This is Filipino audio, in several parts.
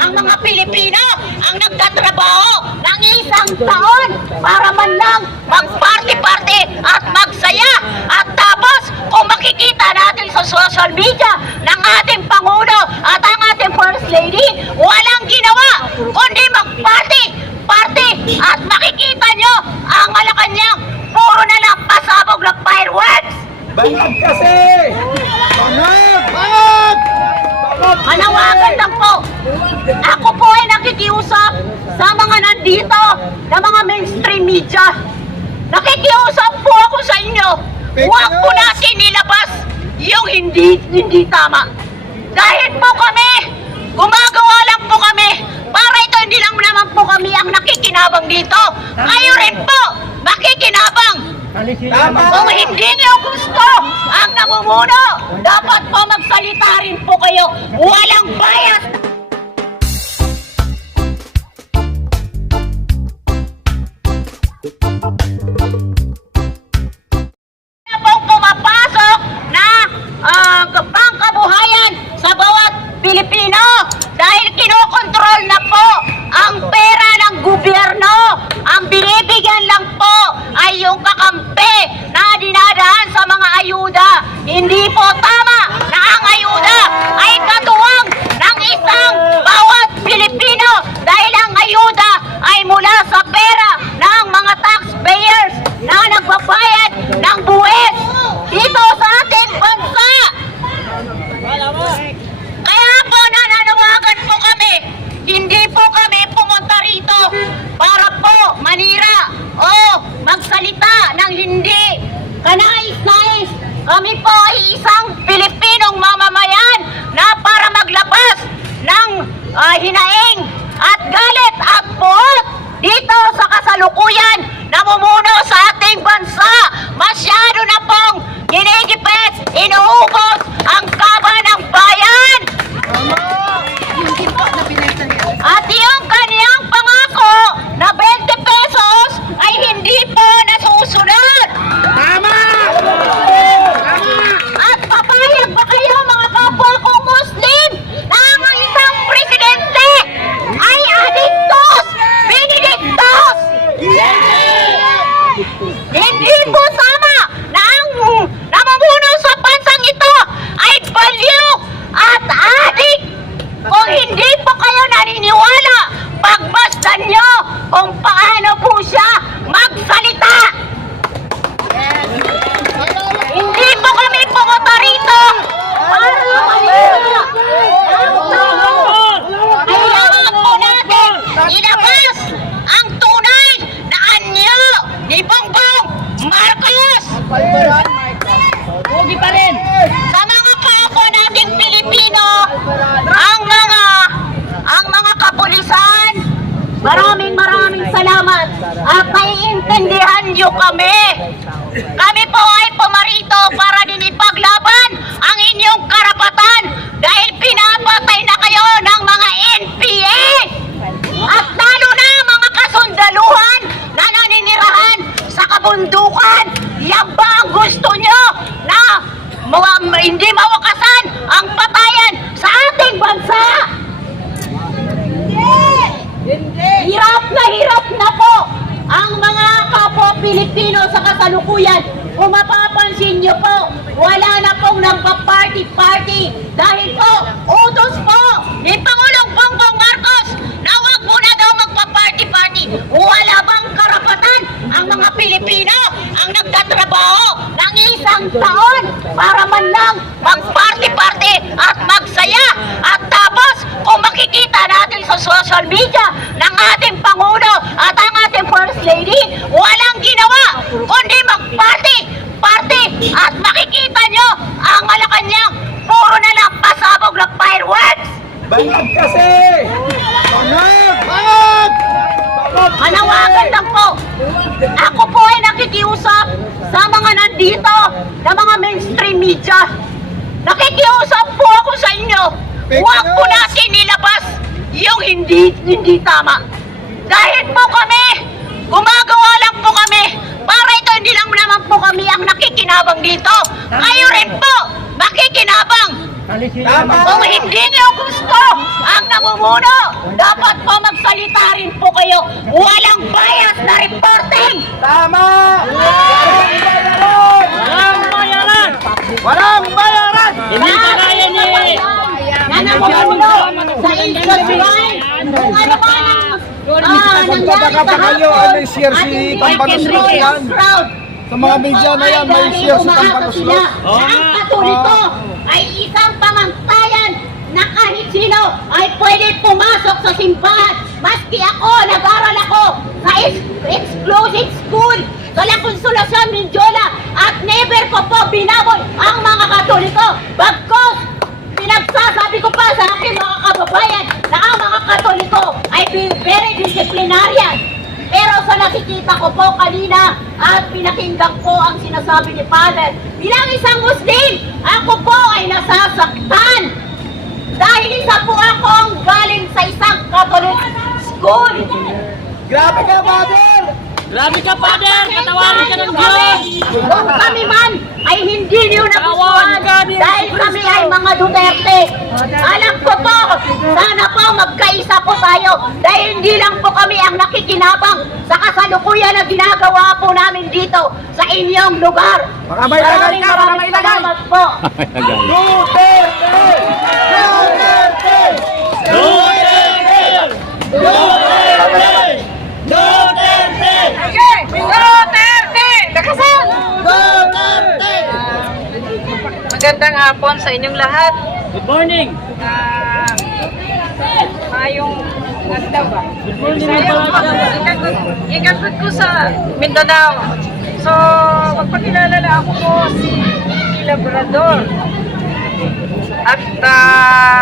ang mga Pilipino ang nagtatrabaho ng isang taon para man lang mag-party-party at magsaya. At tapos, kung makikita natin sa social media ng ating Pangulo at ang ating First Lady, walang ginawa kundi mag-party at makikita nyo ang Malacanang puro na lang pasabog ng fireworks. Bangag kasi! Bangag! Bangag! Manawagan lang po. Ako po ay nakikiusap sa mga nandito na mga mainstream media. Nakikiusap po ako sa inyo. Huwag po natin nilabas yung hindi tama. Dahil po kami, gumagawa lang po kami para ito hindi lang naman po kami ang nakikinabang dito. Kayo rin po makikinabang. Kung hindi niyo gusto ang namumuno, dapat po magsalita rin po kayo. Walang bias. Na pong pumapasok na pangkabuhayan sa bawat Pilipino dahil kinokontrol na po ang pera ng gobyerno. Ang binibigyan lang po ay yung kakampi na dinadaan sa mga ayuda. Hindi po tama na ang ayuda ay katuwang ng isang bawat Pilipino dahil ang ayuda ay mula sa pera ng mga taxpayers na nagbabayad ng buwis dito sa ating bansa. Kaya po nananawagan po kami, hindi po kami pumunta rito para po manira o magsalita ng hindi kanais-nais. Kami po ay isang Pilipinong mamamayan na para maglabas ng hinaing at galit at buot dito sa kasalukuyan namumuno sa ating bansa. Masyado na pong ginigipit, inuubos ang kaba ng bayan. At yung kaniyang pangako na 20 pesos ay hindi po nasusunod. Tama! At papayag ba kayo mga kapwa kong Muslim na ang isang presidente ay adiktos, benediktos? Hindi po sama na ang namumuno sa bansang ito ay balyo at adik. Kung hindi po kayo naniniwala, pagmasdan nyo kung paano po siya magsalita. Hindi po kami pumunta rito para manira ang tao. Kailangan po natin ilabas ang tunay na anyo ni Bongbong Marcos. Huwag pa rin! Sa mga kapwa nating Pilipino, ang mga kapulisan, maraming salamat at naiintindihan niyo kami. Kami po ay pumarito para din ipaglaban ang inyong karapatan dahil pinapatay na kayo ng mga NPA at lalo na mga kasundaluhan na naninirahan sa kabundukan. Yan ba ang gusto nyo na hindi mawakasan ang patayan sa ating bansa? Hirap na po ang mga kapwa Pilipino sa kasalukuyan. Kung mapapansin nyo po, wala na pong nagpa-party dahil po, utos po ni Pangulong Bongbong Marcos na wag muna daw magpa-party. Wala bang karapatan ang mga Pilipino ang nagtatrabaho ng isang taon para man lang mag-party at magsaya. At tapos, kung makikita natin sa social media ng ating Pangulo at ang ating First Lady, walang ginawa kundi mag-party at makikita nyo ang Malacanang puro na lang pasabog ng fireworks. Bangag kasi! Bangag! Bangag! Manawagan lang po. Ako po ay nakikiusap sa mga nandito na mga mainstream media. Nakikiusap po ako sa inyo. Huwag po natin nilabas yung hindi tama. Dahil po kami, gumagawa lang po kami para ito hindi lang naman po kami ang nakikinabang dito. Kayo rin po makikinabang. Tama! Kung hindi niyo gusto ang namumuno namumuno, dapat po magsalita rin po kayo. Walang bias na reporting. Tama! Walang bayaran! Walang bayaran! Hindi ka kaya ni... Na namumuno sa Instagram, kung ano ba nangyari sa hapon, may share si Tampalos yan. Sa mga media na yan, may share si Tampalos. Ang Katoliko ay isang pamantayan na kahit sino ay pwede pumasok sa simbahan. Maski ako, nag-aral ako sa exclusive school sa La Consolacion, Mindiola, at never ko po binabol ang mga Katoliko. Bagkos, pinagsasabi ko pa sa aking mga kababayan na ang mga Katoliko ay very disciplinarian. Pero sa nakikita ko po kanina at pinakinggan ko ang sinasabi ni Father, bilang isang Muslim, ako po ay nasasaktan. Dahil isa po akong galing sa isang Catholic school. Grabe ka, Father! Grabe ka, Father! Katawarin ka ng Diyos! Kung kami man ay hindi niyo nagustuhan dahil kami ay mga Duterte. Alam ko po, sana po magkaisa po tayo dahil hindi lang po kami ang nakikinabang sa kasalukuyan na ginagawa po namin dito sa inyong lugar. Baka may lagay ka, baka may lagay. Salamat po. Duterte! Duterte! Duterte! Duterte! Duterte! Duterte! Nakasal! Duterte! Magandang hapon sa inyong lahat. Good morning! Mayong adlaw ba? Good morning, mga Ikagod ko sa Mindanao. So, magpakilala lang ako po si Labrador. At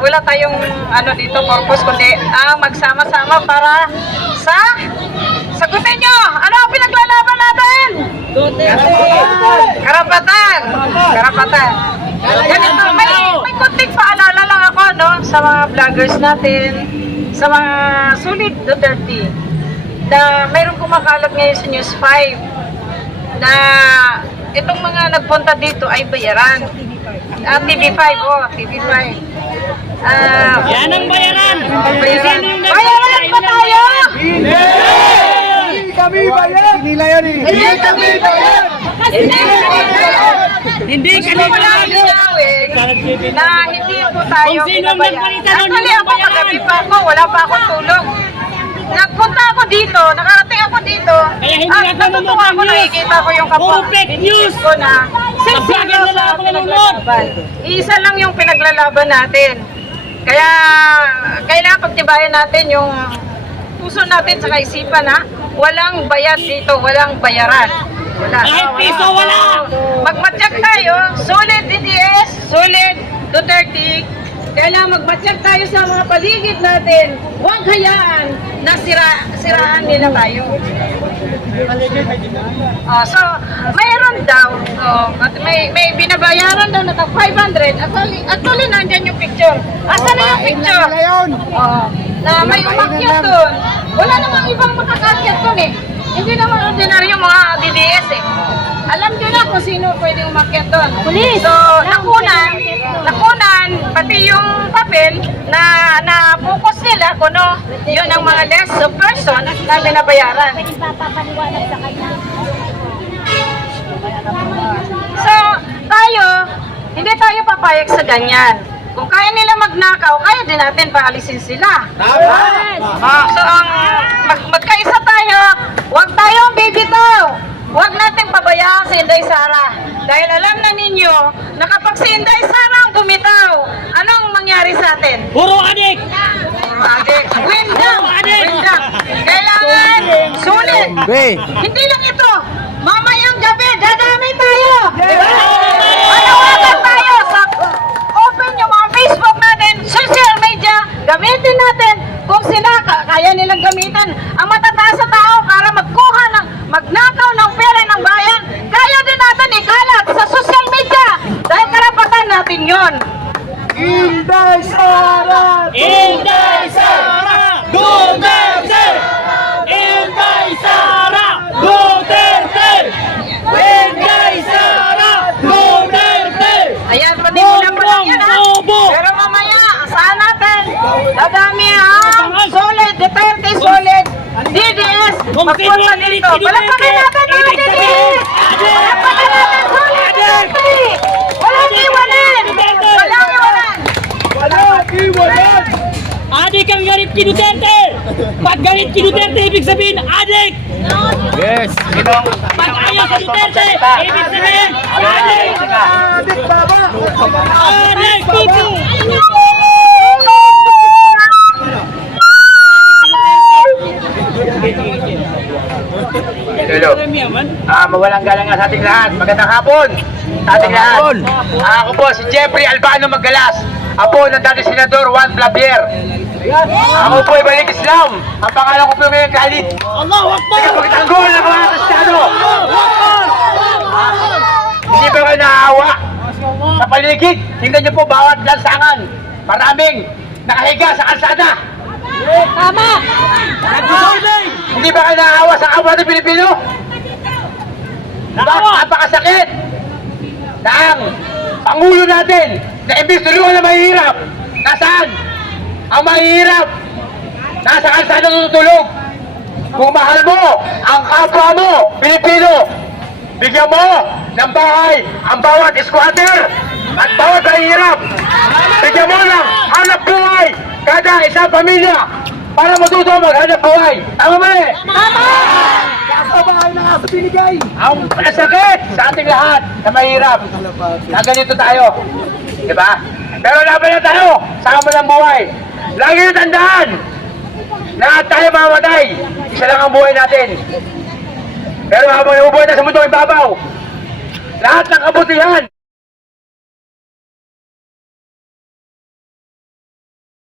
wala tayong ano dito purpose kundi magsama-sama para sa sagutin nyo. Ano ang pinaglalaban natin? Karapatan. Karapatan. Ganito, may kunting paalala lang ako no, sa mga vloggers natin, sa mga sulit Duterte, na mayroong kumakalat ngayon sa News 5 na itong mga nagpunta dito ay bayaran. TV5, TV5. Yan ang bayaran! Bayaran. Sino yung Bayaran ba tayo? Hindi! Hindi kami bayan! Nila yan eh! Hindi kami bayan! Hindi ka Gusto ko lang linawin na hindi po tayo Kung sino ang binabayaran. nagbalita nun, Actually, hindi ako bayaran. kagabi pa ako, wala pa akong tulog. Nagpunta ako dito, nakarating ako dito. Kaya hindi at ka natutuwa ako, nanonood ng news. nakikita ko yung kapwa. Puro fake news. Ko na Nag-vlogger na lang ako nanonood. Isa lang yung pinaglalaban natin. Kaya kailangan pagtibayan natin yung puso natin sa kaisipan ha. Walang bayad dito, walang bayaran. Wala. Kahit piso, wala. Magmatyak tayo, solid DDS, solid Duterte. Kailangan magmatyak tayo sa mga paligid natin. Huwag hayaan na siraan nila tayo. So, mayroon daw, at may binabayaran daw na 500. Actually, nandyan yung picture. Asan na yung picture? Na may umakyat doon. Wala namang ibang makakakyat doon eh. Hindi naman ordinaryo mga DDS eh. Alam nyo na kung sino pwede umakyat doon. So, nakunan, pati yung papel na focus nila kung no, yun ang mga list of person na binabayaran. So, tayo, hindi tayo papayag sa ganyan. Kung kaya nila magnakaw, kaya din natin paalisin sila. So, magkaisa tayo, huwag tayong bibitaw. Huwag natin pabayaan si Inday Sara. Dahil alam na ninyo, na kapag si Inday Sara ang bumitaw, anong mangyari sa atin? Puro adik! Adik, windang! Kailangan sulit. Hindi lang ito, mamayang gabi, dadamay tayo. Diba? Manawagan tayo sa open yung mga Facebook natin, social media, gamitin natin kung sila kaya nilang gamitin ang matataas sa tao para magnakaw ng pera ng bayan. Kaya din natin ikalat sa social media dahil karapatan natin yon. Inday Sara! Inday Sara! Duterte! Inday Sara! Duterte! Inday Sara! Kung sino Magpunta ang galit dito. si Duterte, Palakpakan natin mga ibig sabihin, dilis! Palakpakan natin sulit Duterte! Walang iwanan! Walang iwanan! Walang iwanan! adik ang galit si Duterte! Pag galit si Duterte, ibig sabihin, adik! Yes! Pag ayaw si Duterte, ibig sabihin, adik! Adik baba! Adik! Hello. Mawalang galang nga sa ating lahat. Magandang hapon sa ating lahat. Ako po si Jeffrey Albano Magalas. Apo ng dating Senador Juan Flavier. Ako po ay balik Islam. Ang pangalan ko po ay Khalid. Allahu Akbar! Sige pagtanggol ng mga Kristiyano. Hindi ba kayo naawa? Sa paligid, tingnan niyo po bawat lansangan. Maraming nakahiga sa kalsada. Tama! Hindi ba kayo naawa sa kapwa ng Pilipino? Napakasakit na ang Pangulo natin na imbis tulungan na mahihirap. Nasaan? Ang mahihirap nasa kalsada tutulog. Kung mahal mo ang kapwa mo, Pilipino, bigyan mo ng bahay ang bawat squatter at bawat mahihirap. Bigyan mo ng hanap buhay kada isang pamilya para matuto maghanap buhay. Tama ba eh? Kasabahay na nga sa binigay! Ang sakit sa ating lahat na mahirap. Na ganito tayo. Diba? Pero laban na tayo sa hamon ng buhay. Lagi na tandaan na tayo mamatay. Isa lang ang buhay natin. Pero habang nabubuhay na sa mundong ibabaw, lahat ng kabutihan